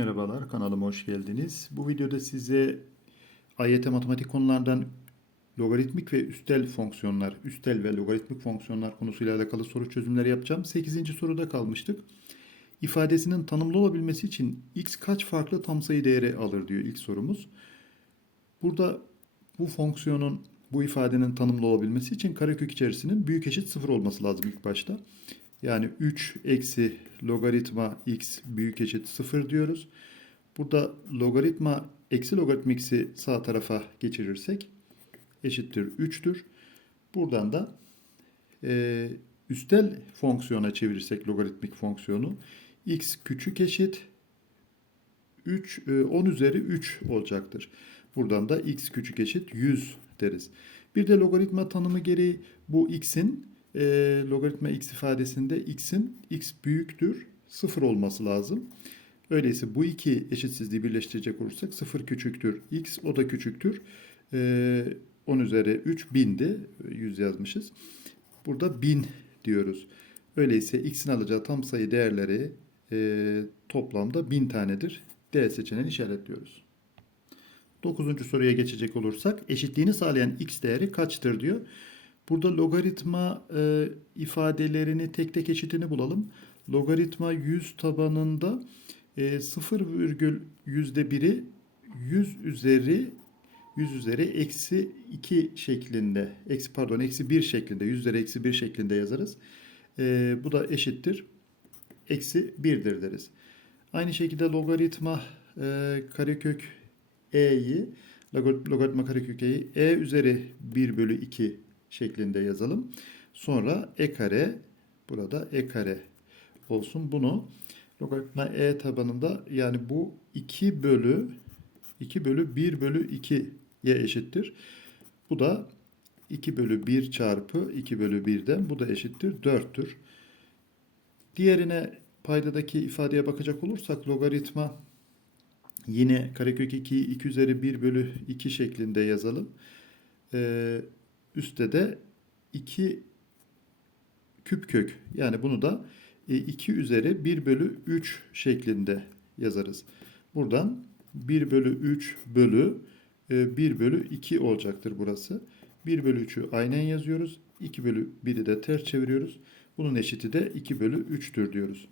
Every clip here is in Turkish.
Merhabalar, kanalıma hoş geldiniz. Bu videoda size AYT matematik konulardan logaritmik ve üstel fonksiyonlar, üstel ve logaritmik fonksiyonlar konusuyla alakalı soru çözümleri yapacağım. 8. soruda kalmıştık. İfadesinin tanımlı olabilmesi için x kaç farklı tam sayı değeri alır diyor ilk sorumuz. Burada bu fonksiyonun, bu ifadenin tanımlı olabilmesi için karekök içerisinin büyük eşit sıfır olması lazım ilk başta. Yani 3 eksi logaritma x büyük eşit 0 diyoruz. Burada logaritma eksi logaritma x'i sağ tarafa geçirirsek eşittir 3'tür. Buradan da e, üstel fonksiyona çevirirsek logaritmik fonksiyonu x küçük eşit 3 e, 10 üzeri 3 olacaktır. Buradan da x küçük eşit 100 deriz. Bir de logaritma tanımı gereği bu x'in e, logaritma x ifadesinde x'in x büyüktür 0 olması lazım. Öyleyse bu iki eşitsizliği birleştirecek olursak 0 küçüktür x o da küçüktür. E, 10 üzeri 3 bindi. 100 yazmışız. Burada 1000 diyoruz. Öyleyse x'in alacağı tam sayı değerleri e, toplamda 1000 tanedir. D seçeneğini işaretliyoruz. 9. soruya geçecek olursak eşitliğini sağlayan x değeri kaçtır diyor. Burada logaritma e, ifadelerini tek tek eşitini bulalım. Logaritma 100 tabanında e, 0 virgül yüzde biri 100 üzeri 100 üzeri eksi 2 şeklinde, eksi pardon eksi 1 şeklinde, 100 üzeri eksi 1 şeklinde yazarız. E, bu da eşittir. Eksi 1'dir deriz. Aynı şekilde logaritma e, karekök e'yi, logaritma karekök e'yi e üzeri 1 bölü 2 şeklinde yazalım. Sonra e kare burada e kare olsun. Bunu logaritma e tabanında yani bu 2 bölü 2 bölü 1 bölü 2'ye eşittir. Bu da 2 bölü 1 çarpı 2 bölü 1'den bu da eşittir 4'tür. Diğerine paydadaki ifadeye bakacak olursak logaritma yine karekök 2'yi 2 üzeri 1 bölü 2 şeklinde yazalım. Ee, Üstte de 2 küp kök. Yani bunu da 2 üzeri 1 bölü 3 şeklinde yazarız. Buradan 1 bölü 3 bölü 1 bölü 2 olacaktır burası. 1 bölü 3'ü aynen yazıyoruz. 2 bölü 1'i de ters çeviriyoruz. Bunun eşiti de 2 bölü 3'tür diyoruz.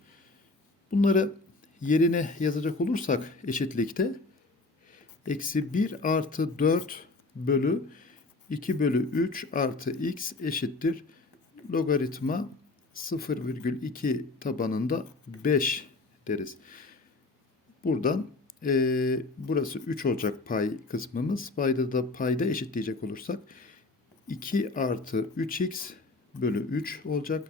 Bunları yerine yazacak olursak eşitlikte eksi 1 artı 4 bölü 2 bölü 3 artı x eşittir. Logaritma 0,2 tabanında 5 deriz. Buradan e, burası 3 olacak pay kısmımız. Payda da payda eşitleyecek olursak 2 artı 3x bölü 3 olacak.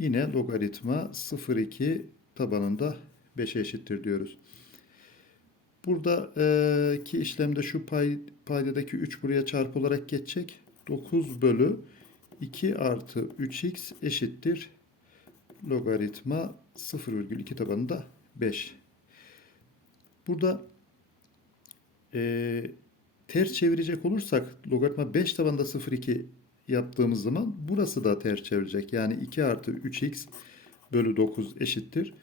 Yine logaritma 0,2 tabanında 5'e eşittir diyoruz. Buradaki işlemde şu pay, paydadaki 3 buraya çarpı olarak geçecek. 9 bölü 2 artı 3x eşittir. Logaritma 0,2 tabanında 5. Burada e, ters çevirecek olursak logaritma 5 tabanında 0,2 yaptığımız zaman burası da ters çevirecek. Yani 2 artı 3x bölü 9 eşittir.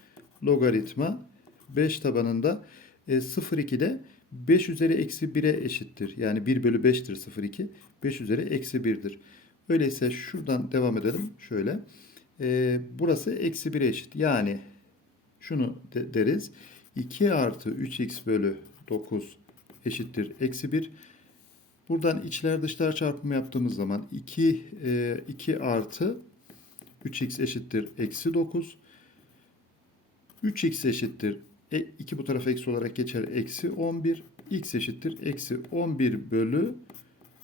Logaritma 5 tabanında e, 0,2'de 5 üzeri eksi 1'e eşittir. Yani 1 bölü 5'tir 0,2. 5 üzeri eksi 1'dir. Öyleyse şuradan devam edelim. Şöyle. E, burası eksi 1'e eşit. Yani şunu de, deriz. 2 artı 3x bölü 9 eşittir eksi 1. Buradan içler dışlar çarpımı yaptığımız zaman 2, e, 2 artı 3x eşittir eksi 9. 3x eşittir e, 2 bu tarafa eksi olarak geçer. Eksi 11. X eşittir. Eksi 11 bölü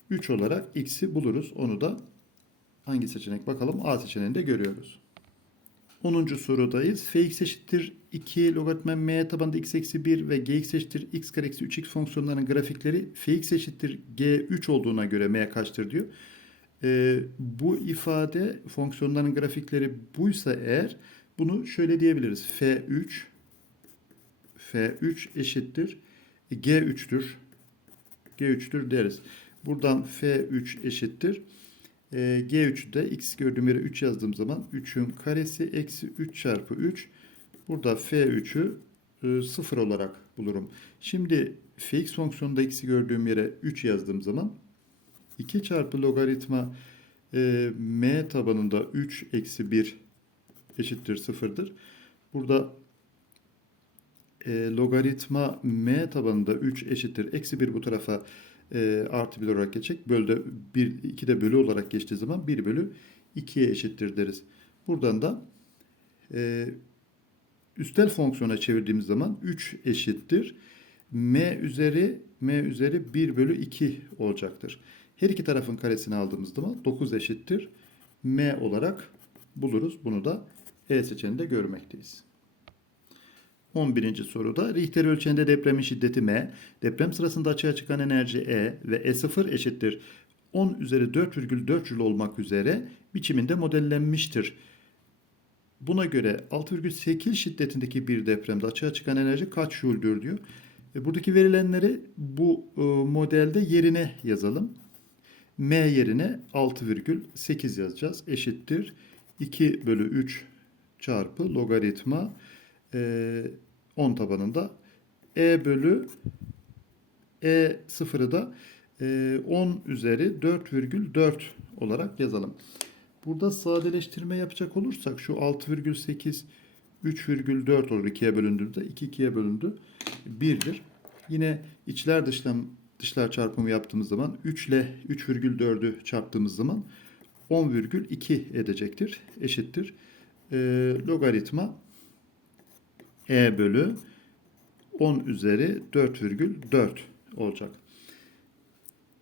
3 olarak x'i buluruz. Onu da hangi seçenek bakalım. A seçeneğinde görüyoruz. 10. sorudayız. fx eşittir 2 logaritma m tabanında x eksi 1 ve gx eşittir x kare eksi 3x fonksiyonlarının grafikleri fx eşittir g3 olduğuna göre m kaçtır diyor. Ee, bu ifade fonksiyonların grafikleri buysa eğer bunu şöyle diyebiliriz. f3 F3 eşittir G3'tür. G3'tür deriz. Buradan F3 eşittir. E, G3'de x gördüğüm yere 3 yazdığım zaman 3'ün karesi eksi 3 çarpı 3. Burada F3'ü e, 0 olarak bulurum. Şimdi fx fonksiyonunda x'i gördüğüm yere 3 yazdığım zaman 2 çarpı logaritma e, m tabanında 3 eksi 1 eşittir 0'dır. Burada e, logaritma m tabanında 3 eşittir. Eksi 1 bu tarafa e, artı 1 olarak geçecek. Bölde 1, 2 de bölü olarak geçtiği zaman 1 bölü 2'ye eşittir deriz. Buradan da e, üstel fonksiyona çevirdiğimiz zaman 3 eşittir. m üzeri m üzeri 1 bölü 2 olacaktır. Her iki tarafın karesini aldığımız zaman 9 eşittir. m olarak buluruz. Bunu da E seçeneğinde görmekteyiz. 11. soruda Richter ölçeğinde depremin şiddeti M, deprem sırasında açığa çıkan enerji E ve E0 eşittir 10 üzeri 4,4 Joule olmak üzere biçiminde modellenmiştir. Buna göre 6,8 şiddetindeki bir depremde açığa çıkan enerji kaç Joule'dür diyor. E, buradaki verilenleri bu e, modelde yerine yazalım. M yerine 6,8 yazacağız. Eşittir 2 bölü 3 çarpı logaritma e, 10 tabanında E bölü E sıfırı da e, 10 üzeri 4,4 olarak yazalım. Burada sadeleştirme yapacak olursak şu 6,8 3,4 olur 2'ye bölündüğünde 2 2'ye bölündü 1'dir. Yine içler dışlam dışlar çarpımı yaptığımız zaman 3 ile 3,4'ü çarptığımız zaman 10,2 edecektir. Eşittir. E, logaritma e bölü 10 üzeri 4,4 olacak.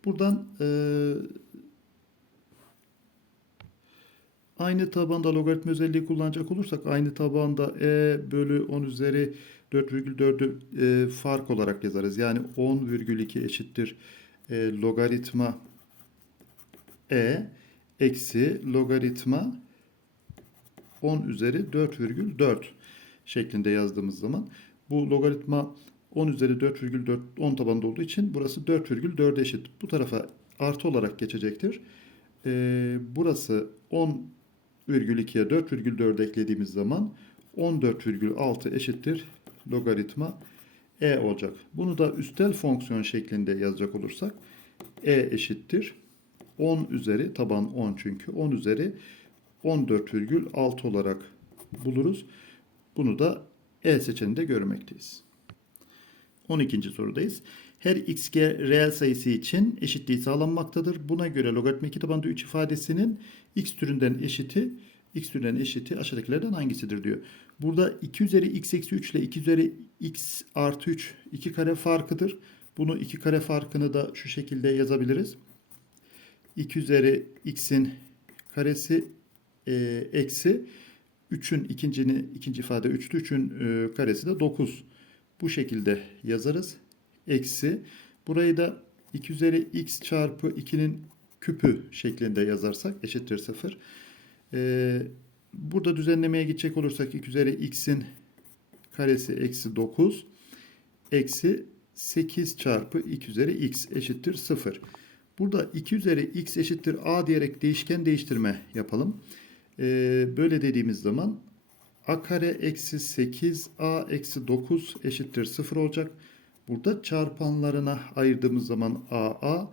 Buradan e, aynı tabanda logaritma özelliği kullanacak olursak aynı tabanda e bölü 10 üzeri 4,4'ü e, fark olarak yazarız. Yani 10,2 eşittir e, logaritma e eksi logaritma 10 üzeri 4,4 şeklinde yazdığımız zaman bu logaritma 10 üzeri 4,4 10 tabanında olduğu için burası 4,4 eşit. Bu tarafa artı olarak geçecektir. Ee, burası 10,2'ye 4,4 eklediğimiz zaman 14,6 eşittir logaritma e olacak. Bunu da üstel fonksiyon şeklinde yazacak olursak e eşittir 10 üzeri taban 10 çünkü 10 üzeri 14,6 olarak buluruz. Bunu da E seçeneğinde görmekteyiz. 12. sorudayız. Her xg reel sayısı için eşitliği sağlanmaktadır. Buna göre logaritma 2 tabanında 3 ifadesinin x türünden eşiti x türünden eşiti aşağıdakilerden hangisidir diyor. Burada 2 üzeri x eksi 3 ile 2 üzeri x artı 3 2 kare farkıdır. Bunu 2 kare farkını da şu şekilde yazabiliriz. 2 üzeri x'in karesi e, eksi 3'ün ikincini, ikinci ifade 3'tü. 3'ün e, karesi de 9. Bu şekilde yazarız. Eksi. Burayı da 2 üzeri x çarpı 2'nin küpü şeklinde yazarsak eşittir 0. E, burada düzenlemeye gidecek olursak 2 üzeri x'in karesi eksi 9 eksi 8 çarpı 2 üzeri x eşittir 0. Burada 2 üzeri x eşittir a diyerek değişken değiştirme yapalım. Ee, böyle dediğimiz zaman a kare eksi 8 a eksi 9 eşittir 0 olacak. Burada çarpanlarına ayırdığımız zaman a a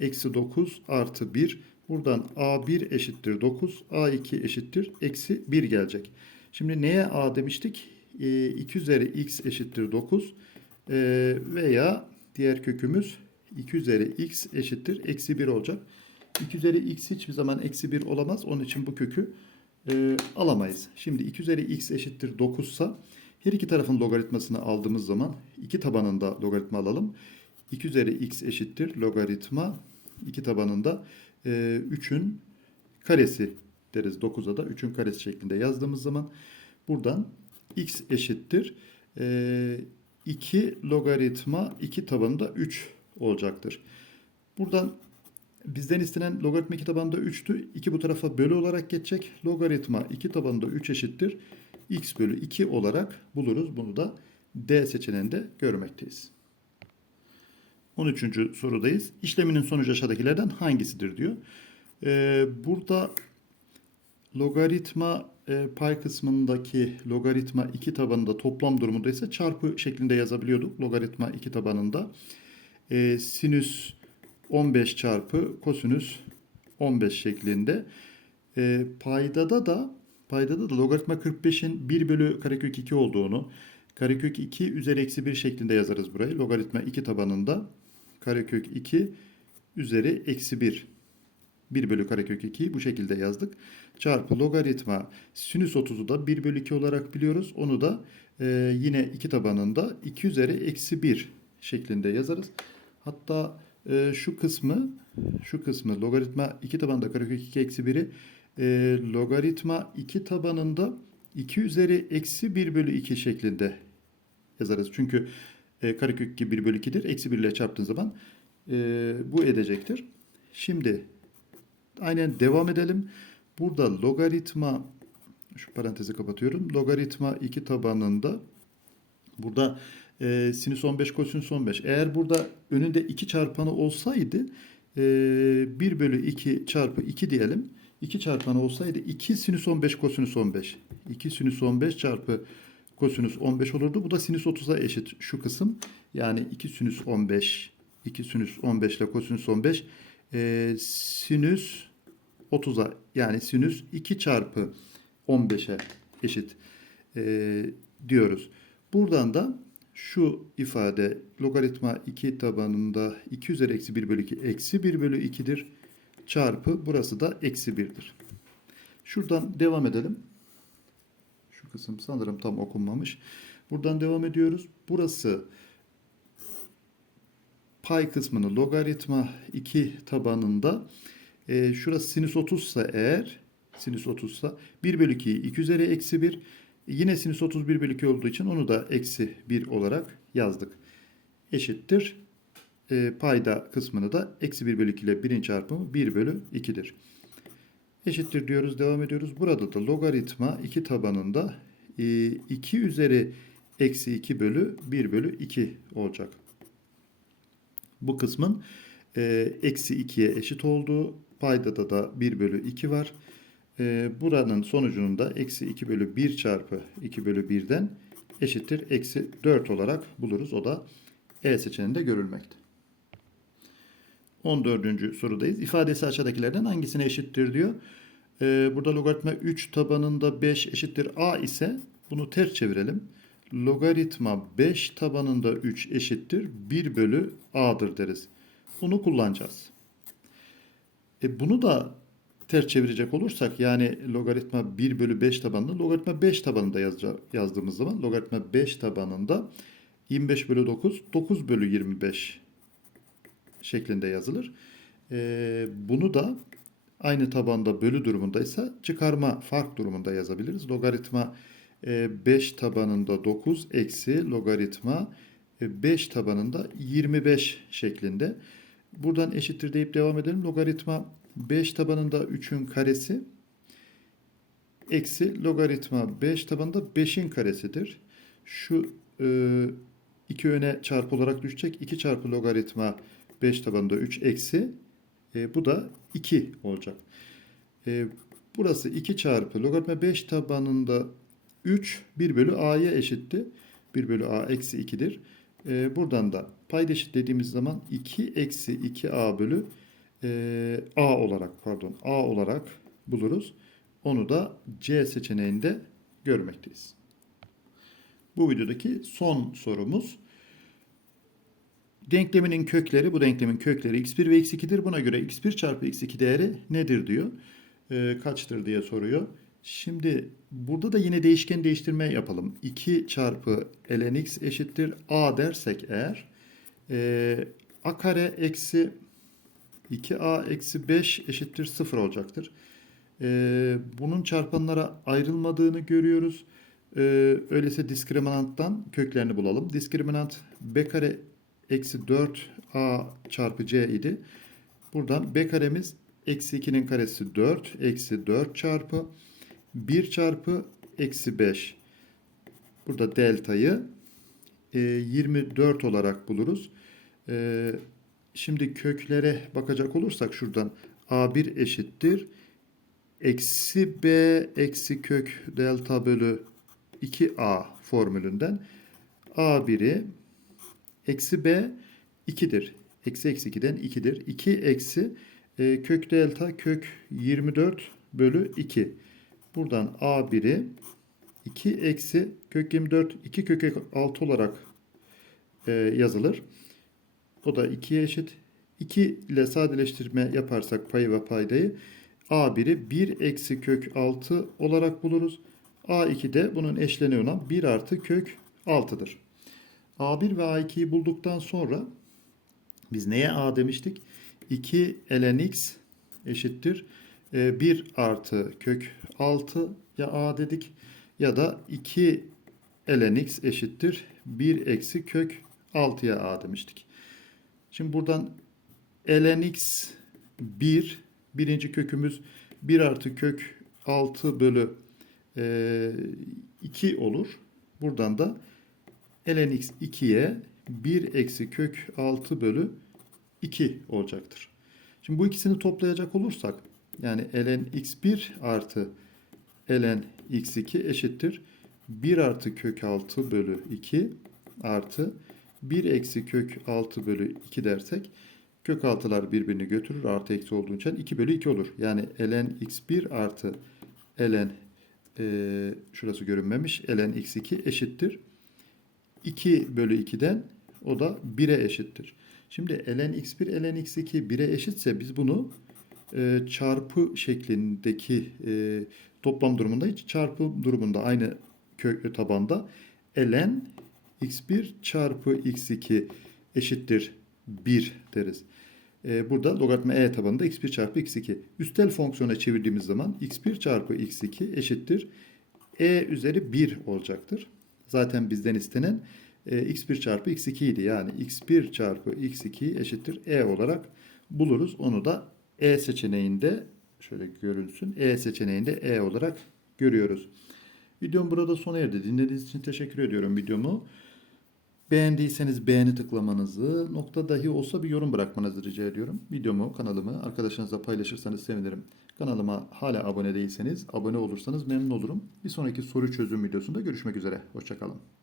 eksi 9 artı 1. Buradan a1 eşittir 9 a2 eşittir eksi 1 gelecek. Şimdi neye a demiştik? E, 2 üzeri x eşittir 9 e, veya diğer kökümüz 2 üzeri x eşittir eksi 1 olacak. 2 üzeri x hiçbir zaman eksi 1 olamaz. Onun için bu kökü e, alamayız. Şimdi 2 üzeri x eşittir 9 ise her iki tarafın logaritmasını aldığımız zaman iki tabanında logaritma alalım. 2 üzeri x eşittir logaritma iki tabanında e, 3'ün karesi deriz. 9'a da 3'ün karesi şeklinde yazdığımız zaman buradan x eşittir e, 2 logaritma 2 tabanında 3 olacaktır. Buradan bizden istenen logaritma 2 tabanında 3'tü. 2 bu tarafa bölü olarak geçecek. Logaritma 2 tabanında 3 eşittir. x bölü 2 olarak buluruz. Bunu da D seçeneğinde görmekteyiz. 13. sorudayız. İşleminin sonucu aşağıdakilerden hangisidir diyor. Ee, burada logaritma e, pay kısmındaki logaritma 2 tabanında toplam durumunda ise çarpı şeklinde yazabiliyorduk. Logaritma 2 tabanında e, sinüs 15 çarpı kosinüs 15 şeklinde. E, paydada da paydada da logaritma 45'in 1 bölü karekök 2 olduğunu karekök 2 üzeri eksi 1 şeklinde yazarız burayı. Logaritma 2 tabanında karekök 2 üzeri eksi 1 1 bölü karekök 2'yi bu şekilde yazdık. Çarpı logaritma sinüs 30'u da 1 bölü 2 olarak biliyoruz. Onu da e, yine 2 tabanında 2 üzeri eksi 1 şeklinde yazarız. Hatta e, şu kısmı şu kısmı logaritma 2 tabanında karekök 2 eksi 1'i e, logaritma 2 tabanında 2 üzeri eksi 1 bölü 2 şeklinde yazarız. Çünkü e, karekök 2 1 bölü 2'dir. Eksi 1 ile çarptığın zaman e, bu edecektir. Şimdi aynen devam edelim. Burada logaritma şu parantezi kapatıyorum. Logaritma 2 tabanında burada e, sinüs 15 kosinüs 15. Eğer burada önünde 2 çarpanı olsaydı e, 1 bölü 2 çarpı 2 diyelim. 2 çarpanı olsaydı 2 sinüs 15 kosinüs 15. 2 sinüs 15 çarpı kosinüs 15 olurdu. Bu da sinüs 30'a eşit şu kısım. Yani 2 sinüs 15 2 sinüs 15 ile kosinüs 15 e, sinüs 30'a yani sinüs 2 çarpı 15'e eşit e, diyoruz. Buradan da şu ifade logaritma 2 tabanında 2 üzeri eksi 1 bölü 2 eksi 1 bölü 2'dir. Çarpı burası da eksi 1'dir. Şuradan devam edelim. Şu kısım sanırım tam okunmamış. Buradan devam ediyoruz. Burası pay kısmını logaritma 2 tabanında e, şurası sinüs 30 ise eğer sinüs 30 ise 1 bölü 2'yi 2 üzeri eksi 1 yine sinüs 31 bölü 2 olduğu için onu da eksi 1 olarak yazdık. Eşittir. E, payda kısmını da eksi 1 bölü 2 ile 1'in çarpımı 1 bölü 2'dir. Eşittir diyoruz. Devam ediyoruz. Burada da logaritma 2 tabanında e, 2 üzeri eksi 2 bölü 1 bölü 2 olacak. Bu kısmın e, eksi 2'ye eşit olduğu paydada da 1 bölü 2 var. E, buranın sonucunun da eksi 2 bölü 1 çarpı 2 bölü 1'den eşittir eksi 4 olarak buluruz. O da E seçeneğinde görülmekte. 14. sorudayız. İfadesi aşağıdakilerden hangisine eşittir diyor. Ee, burada logaritma 3 tabanında 5 eşittir a ise bunu ters çevirelim. Logaritma 5 tabanında 3 eşittir 1 bölü a'dır deriz. Bunu kullanacağız. E bunu da ters çevirecek olursak yani logaritma 1 bölü 5 tabanında logaritma 5 tabanında yazacağız, yazdığımız zaman logaritma 5 tabanında 25 bölü 9 9 bölü 25 şeklinde yazılır. E, bunu da aynı tabanda bölü durumundaysa çıkarma fark durumunda yazabiliriz. Logaritma 5 tabanında 9 eksi logaritma 5 tabanında 25 şeklinde. Buradan eşittir deyip devam edelim. Logaritma 5 tabanında 3'ün karesi eksi logaritma 5 tabanında 5'in karesidir. Şu e, öne çarpı olarak düşecek. 2 çarpı logaritma 5 tabanında 3 eksi e, bu da 2 olacak. E, burası 2 çarpı logaritma 5 tabanında 3 1 bölü a'ya eşitti. 1 bölü a eksi 2'dir. E, buradan da payda eşitlediğimiz zaman 2 eksi 2a bölü e, a olarak pardon a olarak buluruz. Onu da C seçeneğinde görmekteyiz. Bu videodaki son sorumuz. Denkleminin kökleri, bu denklemin kökleri x1 ve x2'dir. Buna göre x1 çarpı x2 değeri nedir diyor. E, kaçtır diye soruyor. Şimdi burada da yine değişken değiştirme yapalım. 2 çarpı ln x eşittir a dersek eğer e, a kare eksi 2a eksi 5 eşittir 0 olacaktır. E, bunun çarpanlara ayrılmadığını görüyoruz. E, öyleyse diskriminanttan köklerini bulalım. Diskriminant b kare eksi 4a çarpı c idi. Buradan b karemiz eksi 2'nin karesi 4 eksi 4 çarpı 1 çarpı eksi 5. Burada deltayı e, 24 olarak buluruz. E, şimdi köklere bakacak olursak şuradan a1 eşittir eksi b eksi kök delta bölü 2a formülünden a1'i eksi b 2'dir. Eksi eksi 2'den 2'dir. 2 eksi e, kök delta kök 24 bölü 2. Buradan a1'i 2 eksi kök 24 2 kök 6 olarak e, yazılır. O da 2'ye eşit. 2 ile sadeleştirme yaparsak payı ve paydayı A1'i 1 eksi kök 6 olarak buluruz. A2 de bunun eşleni olan 1 artı kök 6'dır. A1 ve A2'yi bulduktan sonra biz neye A demiştik? 2 ln x eşittir. 1 artı kök 6 ya A dedik. Ya da 2 ln x eşittir. 1 eksi kök 6'ya A demiştik. Şimdi buradan ln x 1 birinci kökümüz 1 artı kök 6 bölü e, 2 olur. Buradan da ln x 2'ye 1 eksi kök 6 bölü 2 olacaktır. Şimdi bu ikisini toplayacak olursak yani ln x1 artı ln x2 eşittir. 1 artı kök 6 bölü 2 artı 1 eksi kök 6 bölü 2 dersek kök 6'lar birbirini götürür. Artı eksi olduğu için 2 bölü 2 olur. Yani ln x1 artı ln e, şurası görünmemiş. ln x2 eşittir. 2 bölü 2'den o da 1'e eşittir. Şimdi ln x1 ln x2 1'e eşitse biz bunu e, çarpı şeklindeki e, toplam durumunda hiç çarpı durumunda aynı kök tabanda ln x1 çarpı x2 eşittir 1 deriz. E, burada logaritma e tabanında x1 çarpı x2. Üstel fonksiyona çevirdiğimiz zaman x1 çarpı x2 eşittir e üzeri 1 olacaktır. Zaten bizden istenen e, x1 çarpı x2 idi. Yani x1 çarpı x2 eşittir e olarak buluruz. Onu da e seçeneğinde şöyle görünsün. E seçeneğinde e olarak görüyoruz. Videom burada sona erdi. Dinlediğiniz için teşekkür ediyorum videomu. Beğendiyseniz beğeni tıklamanızı, nokta dahi olsa bir yorum bırakmanızı rica ediyorum. Videomu, kanalımı arkadaşlarınızla paylaşırsanız sevinirim. Kanalıma hala abone değilseniz abone olursanız memnun olurum. Bir sonraki soru çözüm videosunda görüşmek üzere. Hoşçakalın.